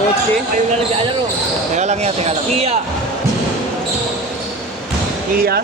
Kotse. Ayun na lang laro. Teka lang yan, teka lang. Kia. Kia.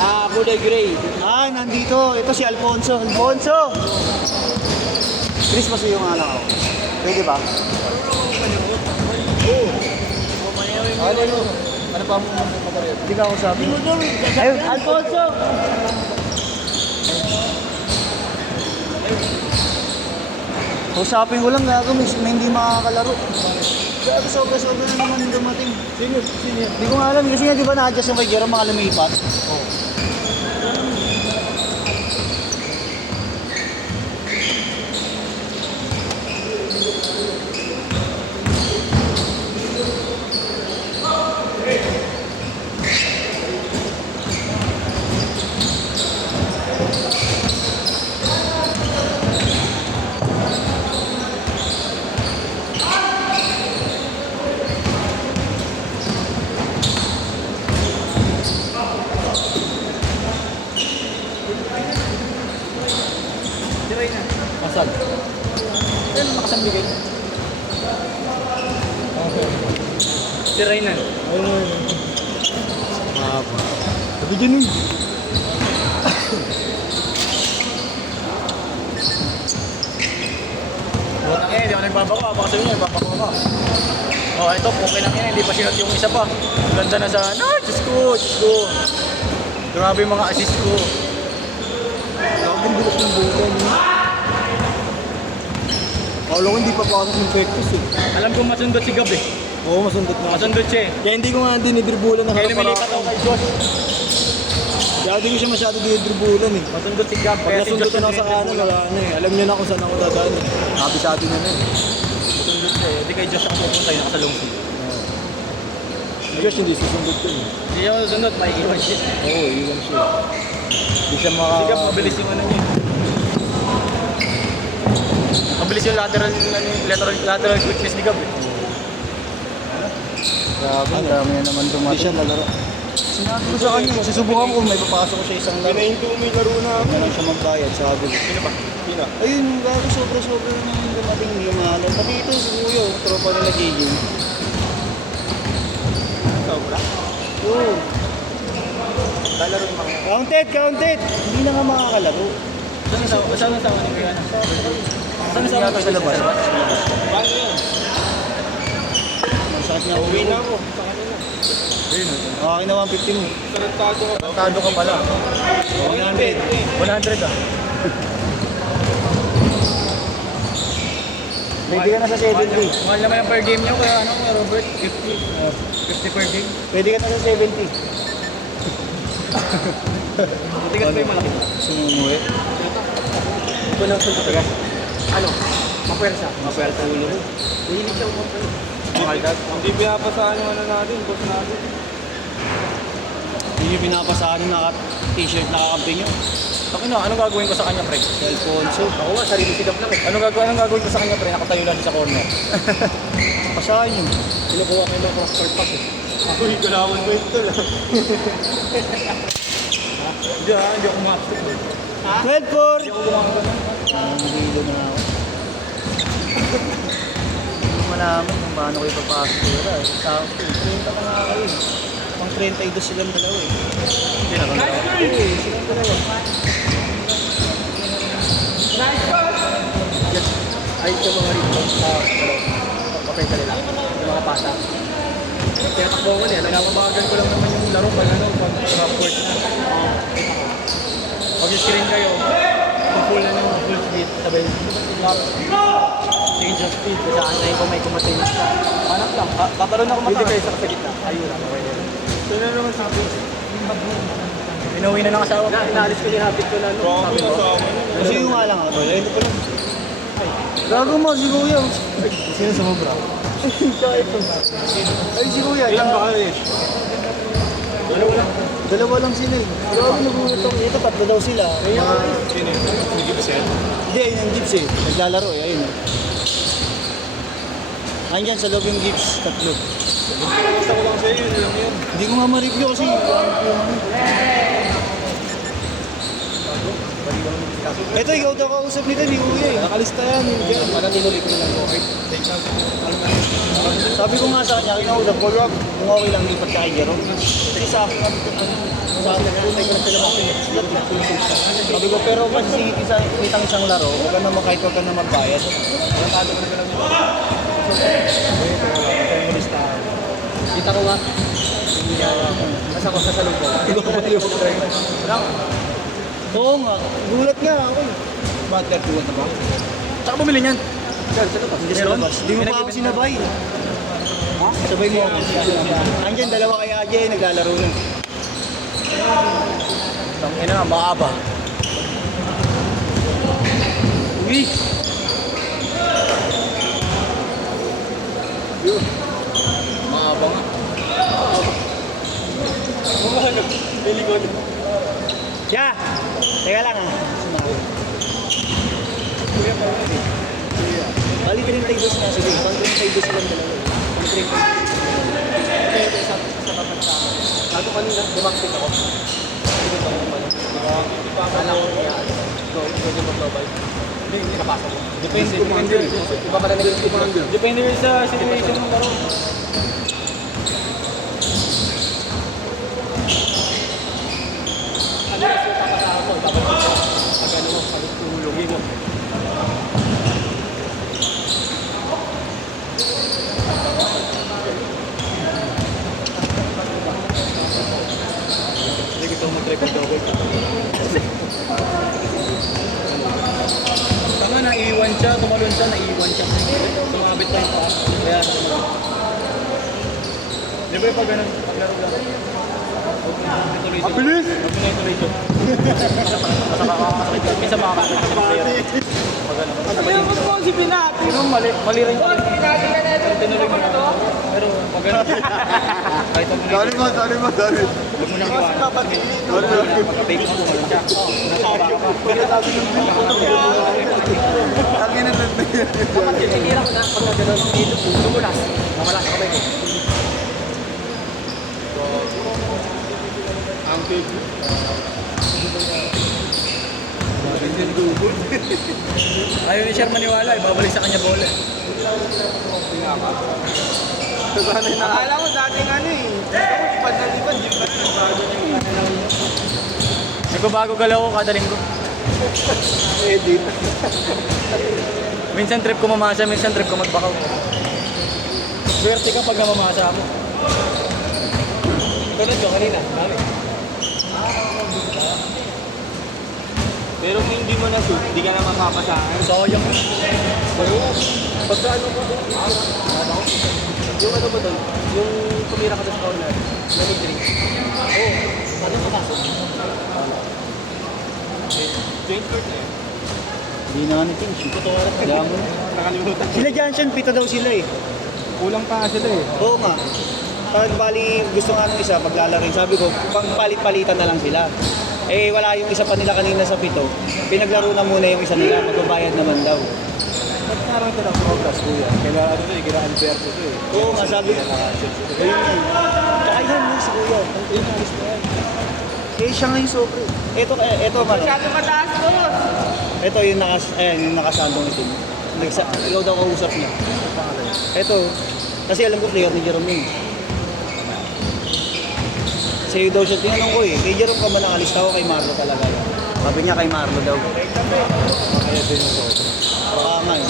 Na kulay gray. Ah, nandito. Ito si Alfonso. Alfonso! Christmas yung anak ako. Pwede ba? Ano pa mo mataryo? Hindi ka ako sabi. Ayun, Alfonso! Usapin ko lang gago, may hindi makakalaro. Gago, sobra-sobra na naman dumating. Sino? Hindi ko nga alam, kasi nga di ba na-adjust yung kay Jerome mga lumipat? Oo. Masal. Ano makasang bigay? Si Raynan. Sabi dyan eh. Butang ina, hindi ako nagbabako. Baka sabihin niya, nagbabako ka. Oh, ito, okay lang yan. Hindi pa sinot yung isa pa. Ganda na sa, Diyos ko, Diyos ko. Grabe yung mga assist ko. Ang bilis ng buka niya. Akala ko hindi pa pasok ng practice eh. Alam ko masundot si Gab eh. Oo, masundot na. Masundot siya eh. Kaya hindi ko nga dinidribulan na Kaya harap lumilipat ako kay Diyos. Kaya hindi ko siya masyado dinidribulan eh. Masundot si Gab. Pag nasundot na sa kanan, wala na eh. Alam niya na kung saan ako dadaan eh. Kabisado na na eh. Masundot siya eh. Hindi kay Diyos ako pupunta yun. Nakasalong siya. Diyos hindi susundot ko eh. Hindi siya masundot. May iwan siya. Oo, iwan siya. Hindi siya Si Gab, mabilis yung ano niya. Mabilis yung lateral quickness ni Gab eh. Grabe, dami na naman dumating. Hindi siya lalaro. Sinabi ko sa kanya, susubukan ko, may papasok ko siya isang laro. Pinahinto may laro na ako. Ano lang siya magbayad, sabi ko. Sino ba? Sino? Ayun, bago sobra-sobra na yung dumating lumalan. Pati ito, si Kuya, tropa nila Gigi. Sobra? Oo. Lalaro yung mga... Counted! Hindi na nga makakalaro. Saan na sa ni Kuya? Saan sa sa labas? Paano yan? Masakit nga Uwi uwi na ako. Sa kanila. Okay na 150 mo. Tarantado ka. Tado ka pala. 100. 100 ah. Pwede ka na sa 70. Mahal naman yung per game niyo kaya ano, Robert? 50. 50 per game. Pwede ka na sa 70. Tigas pa yung malaki. Sumumuwi. Ito lang sa tigas. Ano? Mapwersa. Mapwersa ulo. Hihilig siya umapal. Hindi pinapasaan yung ano natin, boss natin. Hindi nyo pinapasahan yung naka-t-shirt nakakampi nyo. Anong gagawin ko sa kanya, pre? Alfonso. Ako nga, sarili sigap lang eh. Anong gagawin ko sa kanya, pre? Nakatayo lang sa corner. Pasahan nyo. Pinukuha ko yung cross-court pass eh. Uy, kalawan ko ito lang. Hindi ako match. 12-4! Hindi ako gumagawa. Nandilo na ako. Hindi ko malaman kung paano kayo papasok ko. Wala. Sa 30 pa nga kayo. Pang 32 silang dalawa eh. Hindi na kami. Oo, silang dalawa. Ay, ito mga rito sa papel nila. Yung mga pasa. Tinatakbo ko niya. Nagpapabagal ko lang naman yung laro pag half-court na. Pag screen kayo, full na yung full speed. Sabay, change of speed. Kasi anay ko may kumatingin ka. Hanap lang. Tataroon ako mata. Hindi kayo sa gitna. Ayun lang. So na naman sabi. Inuwi na ng asawa ko. Inaalis ko yung habit ko na. Sabi ko. Kasi yung nga lang ako. Ito pa lang. Gago mo, si Kuya. Sino sumobra? Ay, si Kuya. Ilan ba kayo eh? Dalawa lang sila eh. Grabe nagulat ako. Ito, tatlo daw sila. Sino yun? Yung Gibson? Hindi, ayun yung Gibbs eh. Naglalaro eh. Ayun eh. Andyan sa loob yung Gibbs. Tatlo. Gusto ko lang sa'yo yun. Yun. Hindi ko nga ma-review kasi. Ito, ikaw daw kausap nito, ni Kuya eh. Nakalista yan. Parang tinuloy ko na lang po. Sabi ko nga sa kanya, kinausap ko, Rob, kung okay lang lipat ka kay Jerome. Kasi sa akin, sa akin, tunay ko na sila makikita. Sabi ko, pero kasi kitang isang laro, huwag ka naman kahit huwag ka na magbayad. Walang tago na lang yun. Kita ko nga. Nasa ko sa salubong. Oo nga, gulat nga ako eh. Ba't nagtuwan na ba? Tsaka bumili niyan. Sir, sa labas. Hindi sa labas. Hindi mo pa ako sinabay. Ha? Sabay mo ako. Andiyan, dalawa kay Ajay, naglalaro na. Tangina na, maaba. Uy! Yun. Maaba nga. Mamanag. Lilikod. Ya! Teka lang ah. Bali 32 na sige. Pang 32 silang dalawa. Pang 32. Ito sa tapat sa akin. Bago kanina, bumakit ako. Hindi ko naman. Akala ko niya. Go, pwede mag-global. Hindi napasok ko. Depende. Iba pala nag-ibang. Depende rin sa situation ng laro. Ano kasi yung papasama ko? Dapat pag ano mo, pag tumulungin mo. Hindi gusto ko mag-record double. Tama, naiiwan siya, tumalon siya, naiiwan siya. Sumabit tayo pa. Kaya, di ba yung pag ganun, paglaro lang? Mabilis! Ituloy-ituloy. Masakit. Minsan makakasakit sa player. Ano mo po si Pinati? Pero mali rin. Pinati ka na ito. Tinuloy mo na to. Pero pag ganun. Kahit ang Sorry mo. huwag mo nang iwan. Mag-bake mo kung siya. Nasa baka ka. Pero sabi ng Ang inanod na yan. tinira ko na pag nagano'n. Dito, tumulas. Mamala sa kamay ko. Ang big. Ayaw ni Sher maniwala, ibabalik sa kanya bola. Sanay na. Akala ko dating ano eh. Lipad na lipad. Di ba nagbago yung ano lang yun? Nagbabago galaw ko kada linggo. Edit. Minsan trip ko mamasa, minsan trip ko magbakaw. Swerte ka pag namamasa mo. Tulad ko kanina, dami. Pero kung hindi mo na shoot, di ka na mapapasahan. Sayang. Pagka ano ko, yung ano ba doon? Yung tumira ka sa corner, na may drink. Oo. Ano makasok? 20 court na yun. Hindi na ano Tim, shoot ko oras. Kaya mo na. Nakalimutan. Sila Jansen, pito daw sila eh. Kulang pa nga sila eh. Oo nga. Pag bali, gusto nga nung isa, paglalaring, sabi ko, pang palit-palitan na lang sila. Eh, wala yung isa pa nila kanina sa pito. Pinaglaro na muna yung isa nila, magbabayad naman daw. Ba't naroon ito ng progress kuya? Kaya ano ito eh, kaya Alberto ito eh. Oo nga, sabi ko. Ayun yan. Tsaka yan mo si Kuya. Ayun nga, gusto yan. Eh, siya nga yung sobre. Ito, man. Masyado mataas ko. Ito yung nakasandong itim. Ikaw daw kausap niya. Ito, kasi alam ko player ni Jerome yun. Sa'yo daw siya, tinanong ko eh. Kay Jerome ka man nakalista ko, kay Marlo talaga. Sabi niya kay Marlo daw. Kaya din ito. Baka nga eh.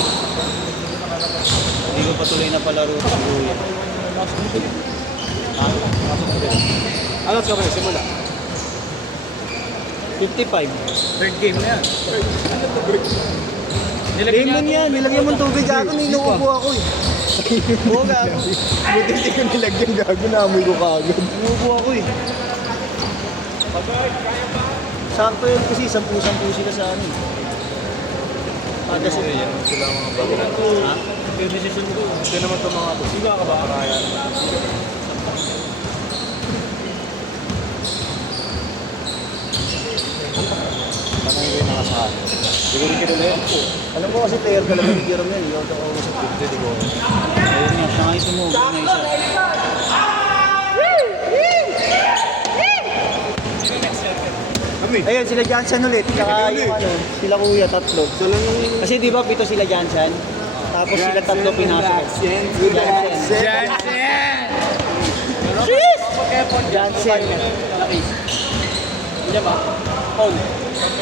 Hindi ko patuloy na palaro sa Kuya. Ha? Ano ka ba yung simula? 55. Third game na yan. Lemon yan, nilagyan mo ng tubig ako, ninuubo ako eh. Oo gago. Buti hindi ko nilagyan gago na amoy ko kagad. Ninuubo ako eh. Sakto yun kasi, 10-10 sila sa ano eh. Kada sa... Yan sila ang mga bago. Ha? Yung decision ko. Ito naman ito mga boss. Iba ka ba? Paraya naman. Parang hindi nakasahan. Siguro rin kilala yan po. Alam ko kasi player talaga ni Jerome yan. Ikaw daw ako sa Hindi, di ko. ayun nga, siya nga yung sumubo na isa. Kami. Ayun, sila Jansen ulit. Tsaka yung ano, sila kuya, tatlo. Kasi di ba pito sila Jansen? Tapos sila tatlo pinasok. Jansen. Jansen. Hindi ba? Phone.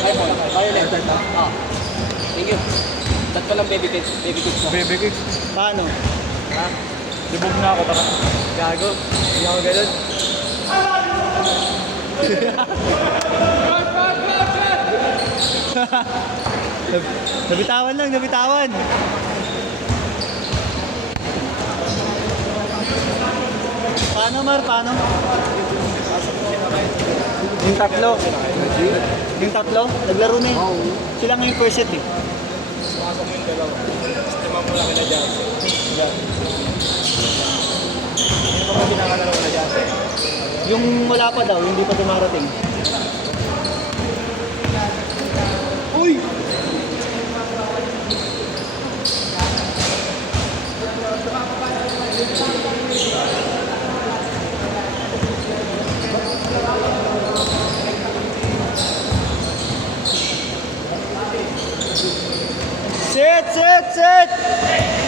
iPhone. Violet. Ah. Thank you. Tatlo lang baby kids. Baby kids mo. Baby kids. Paano? Ha? Libog na ako, tara. Gago. Hindi ako ganun. Nabitawan lang, nabitawan. Paano Mar, paano? Yung tatlo. Yung tatlo, naglaro na yun. Sila ngayon first set eh. Yung wala pa daw, hindi pa dumarating. Uy! Sit!